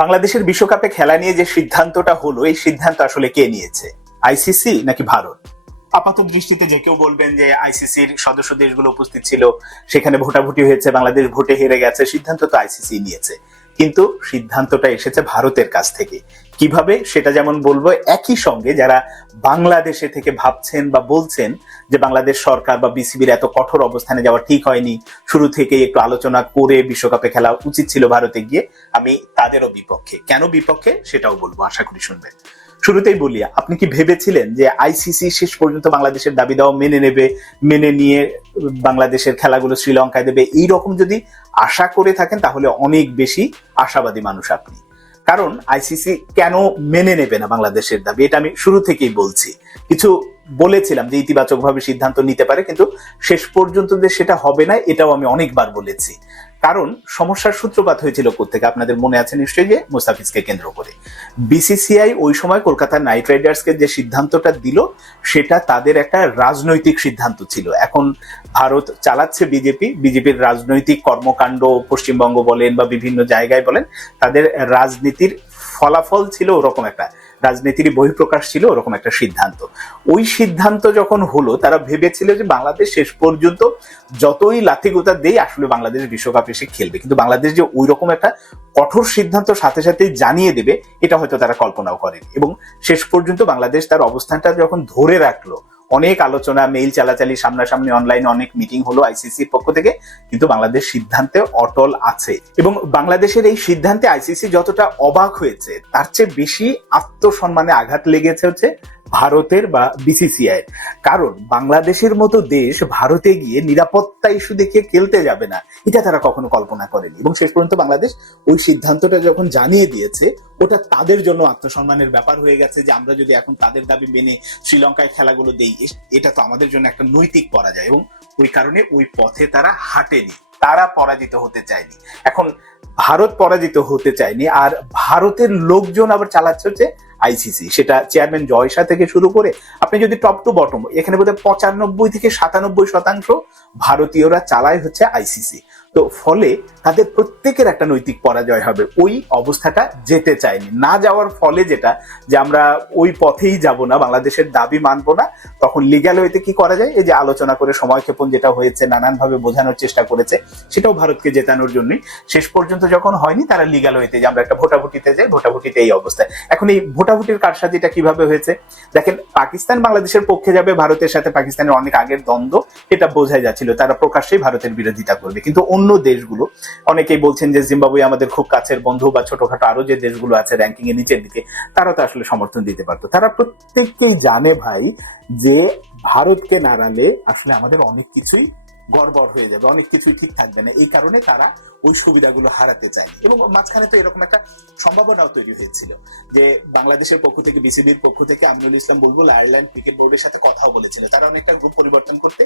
বাংলাদেশের বিশ্বকাপে খেলা নিয়ে যে সিদ্ধান্তটা হলো, এই সিদ্ধান্ত আসলে কে নিয়েছে? আইসিসি নাকি ভারত? আপাত দৃষ্টিতে যে কেউ বলবেন যে আইসিসির সদস্য দেশগুলো উপস্থিত ছিল, সেখানে ভোটাভুটি হয়েছে, বাংলাদেশ ভোটে হেরে গেছে, সিদ্ধান্ত তো আইসিসি নিয়েছে। কিন্তু সিদ্ধান্তটা এসেছে ভারতের কাছ থেকে। কিভাবে সেটা যেমন বলবো, একই সঙ্গে যারা বাংলাদেশে থেকে ভাবছেন বা বলছেন যে বাংলাদেশ সরকার বা বিসিবির এত কঠোর অবস্থানে যাওয়া ঠিক হয়নি, শুরু থেকে একটু আলোচনা করে বিশ্বকাপে খেলা উচিত ছিল ভারতে গিয়ে, আমি তাদেরও বিপক্ষে। কেন বিপক্ষে সেটাও বলবো, আশা করি শুনবেন। শুরুতেই বলি, আপনি কি ভেবেছিলেন যে আইসিসি শেষ পর্যন্ত বাংলাদেশের দাবি দাওয়া মেনে নেবে, মেনে নিয়ে বাংলাদেশের খেলাগুলো শ্রীলঙ্কায় দেবে? এইরকম যদি আশা করে থাকেন তাহলে অনেক বেশি আশাবাদী মানুষ আপনি। কারণ আইসিসি কেন মেনে নেবে না বাংলাদেশের দাবি, এটা আমি শুরু থেকেই বলছি। কিছু বলেছিলাম যে ইতিবাচক ভাবে সিদ্ধান্ত নিতে পারে, কিন্তু শেষ পর্যন্ত যে সেটা হবে না এটাও আমি অনেকবার বলেছি। কারণ সমস্যার সূত্রপাত হয়েছিল কোত্থেকে আপনাদের মনে আছে নিশ্চয়ই, যে মুস্তাফিজকে কেন্দ্র করে বিসিসিআই ওই সময় কলকাতা নাইট রাইডার্সকে যে সিদ্ধান্তটা দিল, সেটা তাদের একটা রাজনৈতিক সিদ্ধান্ত ছিল। এখন ভারত চালাচ্ছে বিজেপির রাজনৈতিক কর্মকাণ্ড, পশ্চিমবঙ্গ বলেন বা বিভিন্ন জায়গায় বলেন, তাদের রাজনীতির ফলাফল ছিল ওরকম একটা, রাজনীতির বহিঃপ্রকাশ ছিল ওরকম একটা সিদ্ধান্ত। ওই সিদ্ধান্ত যখন হলো, তারা ভেবেছিল যে বাংলাদেশ শেষ পর্যন্ত যতই লাথিগোতা দেই আসলে বাংলাদেশ বিশ্বকাপ এসে খেলবে, কিন্তু বাংলাদেশ যে ওই রকম একটা কঠোর সিদ্ধান্ত সাথে সাথে জানিয়ে দেবে এটা হয়তো তারা কল্পনাও করেনি। এবং শেষ পর্যন্ত বাংলাদেশ তার অবস্থানটা যখন ধরে রাখলো, অনেক আলোচনা, মেইল চালাচালি, সামনাসামনি অনলাইনে অনেক মিটিং হলো আইসিসির পক্ষ থেকে, কিন্তু বাংলাদেশ সিদ্ধান্তে অটল আছে। এবং বাংলাদেশের এই সিদ্ধান্তে আইসিসি যতটা অবাক হয়েছে, তার চেয়ে বেশি আত্মসম্মানে আঘাত লেগেছে হচ্ছে ভারতের বা বিসিসিআই এর। কারণ বাংলাদেশের মতো দেশ ভারতে গিয়ে নিরাপত্তা ইস্যু দেখিয়ে খেলতে যাবে না, এটা তারা কখনো কল্পনা করেনি। এবং শেষ পর্যন্ত বাংলাদেশ ওই সিদ্ধান্তটা যখন জানিয়ে দিয়েছে, ওটা তাদের জন্য আত্মসম্মানের ব্যাপার হয়ে গেছে যে আমরা যদি এখন তাদের দাবি মেনে শ্রীলঙ্কায় খেলাগুলো দেই, এটা তো আমাদের জন্য একটা নৈতিক পরাজয়। এবং ওই কারণে ওই পথে তারা হাঁটেনি, তারা পরাজিত হতে চায়নি। এখন ভারত পরাজিত হতে চায়নি, আর ভারতের লোকজন আবার চালাচ্ছে হচ্ছে আইসিসি। সেটা চেয়ারম্যান জয়শা থেকে শুরু করে আপনি যদি টপ টু বটম, এখানে বোধহয় 95 থেকে 97% ভারতীয়রা চালায় হচ্ছে আইসিসি। তো ফলে তাদের প্রত্যেকের একটা নৈতিক পরাজয় হবে। ওই অবস্থাটা যেতে চায়নি, না যাওয়ার ফলে যেটা, যে আমরা ওই পথেই যাব না, বাংলাদেশের দাবি মানবো না, তখন লিগ্যাল ওয়েতে কি করা যায়, এই যে আলোচনা করে সময়ক্ষেপণ যেটা হয়েছে, নানানভাবে বোঝানোর চেষ্টা করেছে, সেটাও ভারতকে জেতানোর জন্যই। শেষ পর্যন্ত যখন হয়নি, তারা লিগ্যাল ওয়েতে যে আমরা একটা ভোটাভুটিতে যাই, ভোটাভুটিতে এই অবস্থায়। এখন এই ভোটাভুটির কারসাজিটা কিভাবে হয়েছে দেখেন, পাকিস্তান বাংলাদেশের পক্ষে যাবে, ভারতের সাথে পাকিস্তানের অনেক আগের দ্বন্দ্ব, এটা বোঝাই যাচ্ছিল, তারা প্রকাশ্যেই ভারতের বিরোধিতা করবে। কিন্তু অন্য দেশগুলো, অনেকেই বলছেন যে জিম্বাবুয়ে আমাদের খুব কাছের বন্ধু, বা ছোটখাটো আরো যে দেশগুলো আছে র্যাঙ্কিং এর নিচের দিকে, তারা তো আসলে সমর্থন দিতে পারতো। তারা প্রত্যেককেই জানে ভাই যে ভারতকে নাড়ালে আসলে আমাদের অনেক কিছুই গড়বড় হয়ে যাবে, অনেক কিছুই ঠিক থাকবে না। এই কারণে তারা ওই সুবিধাগুলো হারাতে চায়। এবং মাঝখানে তো এরকম একটা সম্ভাবনাও তৈরি হয়েছিল যে বাংলাদেশের পক্ষ থেকে, বিসিবির পক্ষ থেকে আমিনুল ইসলাম বুলবুল আয়ারল্যান্ড ক্রিকেট বোর্ডের সাথে কথাও বলেছিল, তারা অনেকটা গ্রুপ পরিবর্তন করতে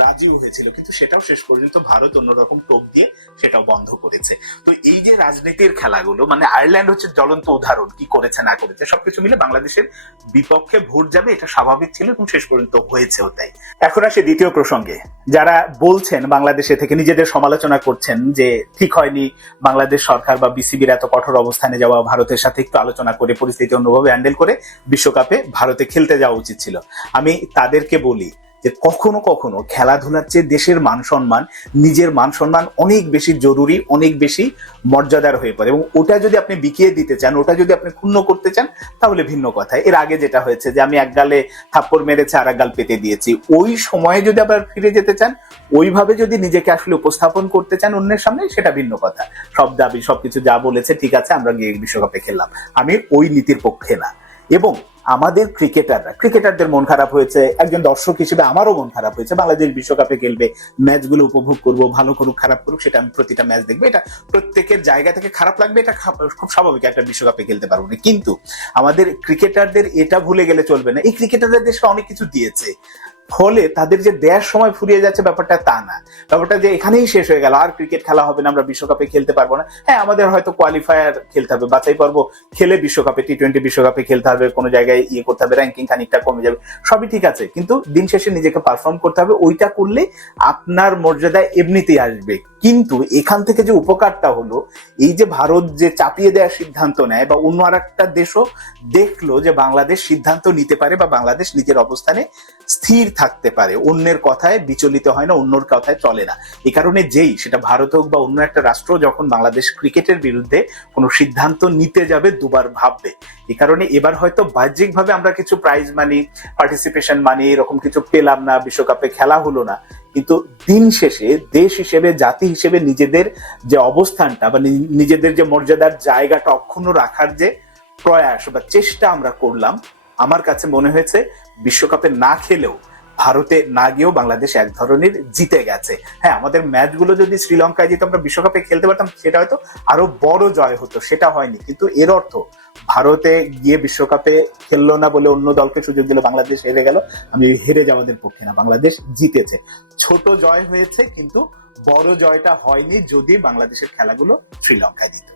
রাজিও হয়েছিল, কিন্তু সেটাও শেষ পর্যন্ত ভারত অন্যরকম টোপ দিয়ে সেটাও বন্ধ করেছে। তো এই যে রাজনীতির খেলাগুলো, মানে আয়ারল্যান্ড হচ্ছে জ্বলন্ত উদাহরণ, কি করেছে না করেছে সবকিছু মিলে বাংলাদেশের বিপক্ষে ভোট যাবে, এটা স্বাভাবিক ছিল এবং শেষ পর্যন্ত হয়েছেও তাই। এখন আসে দ্বিতীয় প্রসঙ্গে, যারা বলছেন বাংলাদেশে থেকে, নিজেদের সমালোচনা করছেন যে ঠিক হয়নি বাংলাদেশ সরকার বা বিসিবির এত কঠোর অবস্থানে যাওয়া, ভারতের সাথে একটু আলোচনা করে পরিস্থিতি অন্যভাবে হ্যান্ডেল করে বিশ্বকাপে ভারতে খেলতে যাওয়া উচিত ছিল। আমি তাদেরকে বলি যে কখনো কখনো খেলাধুলার চেয়ে দেশের মান সম্মান, নিজের মান সম্মান অনেক বেশি জরুরি, অনেক বেশি মর্যাদার হয়ে পড়ে। এবং ওটা যদি আপনি বিকিয়ে দিতে চান, ওটা যদি আপনি ক্ষুণ্ণ করতে চান, তাহলে ভিন্ন কথা। এর আগে যেটা হয়েছে যে আমি এক গালে থাপ্পড় মেরেছে আর এক গাল পেতে দিয়েছি, ওই সময়ে যদি আবার ফিরে যেতে চান, ওইভাবে যদি নিজেকে আসলে উপস্থাপন করতে চান অন্যের সামনে, সেটা ভিন্ন কথা। সব দাবি সবকিছু যা বলেছে ঠিক আছে, আমরা গিয়ে বিশ্বকাপে খেললাম, আমি ওই নীতির পক্ষে না। এবং আমাদের ক্রিকেটারদের মন খারাপ হয়েছে, একজন দর্শক হিসেবে আমারও মন খারাপ হয়েছে। বাংলাদেশ বিশ্বকাপে খেলবে, ম্যাচগুলো উপভোগ করবো, ভালো করুক খারাপ করুক সেটা আমি প্রতিটা ম্যাচ দেখবো, এটা প্রত্যেকের জায়গা থেকে খারাপ লাগবে, এটা খুব স্বাভাবিক, একটা বিশ্বকাপে খেলতে পারবো না। কিন্তু আমাদের ক্রিকেটারদের এটা ভুলে গেলে চলবে না, এই ক্রিকেটারদের দেশকে অনেক কিছু দিয়েছে, ফলে তাদের যে দেওয়ার সময় ফুরিয়ে যাচ্ছে ব্যাপারটা তা না, ব্যাপারটা যে এখানেই শেষ হয়ে গেল, আর ক্রিকেট খেলা হবে না, আমরা বিশ্বকাপে খেলতে পারবো না। হ্যাঁ, আমাদের হয়তো কোয়ালিফায়ার খেলতে হবে, বাছাই পর্ব খেলে বিশ্বকাপে, টি-20 বিশ্বকাপে খেলতে হবে, কোনো জায়গায় ইয়ে করতে হবে, র্যাঙ্কিং খানিকটা কমে যাবে, সবই ঠিক আছে, কিন্তু দিন শেষে নিজেকে পারফর্ম করতে হবে। ওইটা করলে আপনার মর্যাদা এমনিতেই আসবে। কিন্তু এখান থেকে যে উপকারটা হলো, এই যে ভারত যে চাপিয়ে দেওয়ার সিদ্ধান্ত নেয়, বা অন্য আর একটা দেশও দেখলো যে বাংলাদেশ সিদ্ধান্ত নিতে পারে, বা বাংলাদেশ নিজের অবস্থানে স্থির থাকতে পারে, অন্যের কথায় বিচলিত হয় না, অন্যর কথায় চলে না। এই কারণে যেই সেটা ভারত হোক বা অন্য একটা রাষ্ট্র যখন বাংলাদেশ ক্রিকেটের বিরুদ্ধে কোনো সিদ্ধান্ত নিতে যাবে দুবার ভাববে। এই কারণে এবার হয়তো বাহ্যিকভাবে আমরা কিছু প্রাইজ মানি, পার্টিসিপেশন মানি, এরকম কিছু পেলাম না, বিশ্বকাপে খেলা হলো না, কিন্তু দিন শেষে দেশ হিসেবে, জাতি হিসেবে নিজেদের যে অবস্থানটা বা নিজেদের যে মর্যাদার জায়গাটা অক্ষুণ্ণ রাখার যে প্রয়াস বা চেষ্টা আমরা করলাম, আমার কাছে মনে হয়েছে বিশ্বকাপে না খেলেও, ভারতে না গিয়েও বাংলাদেশ এক ধরনের জিতে গেছে। হ্যাঁ, আমাদের ম্যাচগুলো যদি শ্রীলঙ্কায় যেত, আমরা বিশ্বকাপে খেলতে পারতাম, সেটা হয়তো আরো বড় জয় হতো, সেটা হয়নি। কিন্তু এর অর্থ ভারতে গিয়ে বিশ্বকাপে খেললো না বলে অন্য দলকে সুযোগ দিল, বাংলাদেশ হেরে গেল, আমি হেরে যাওয়াদের পক্ষে না, বাংলাদেশ জিতেছে। ছোট জয় হয়েছে, কিন্তু বড় জয়টা হয়নি যদি বাংলাদেশের খেলাগুলো শ্রীলঙ্কায় দিত।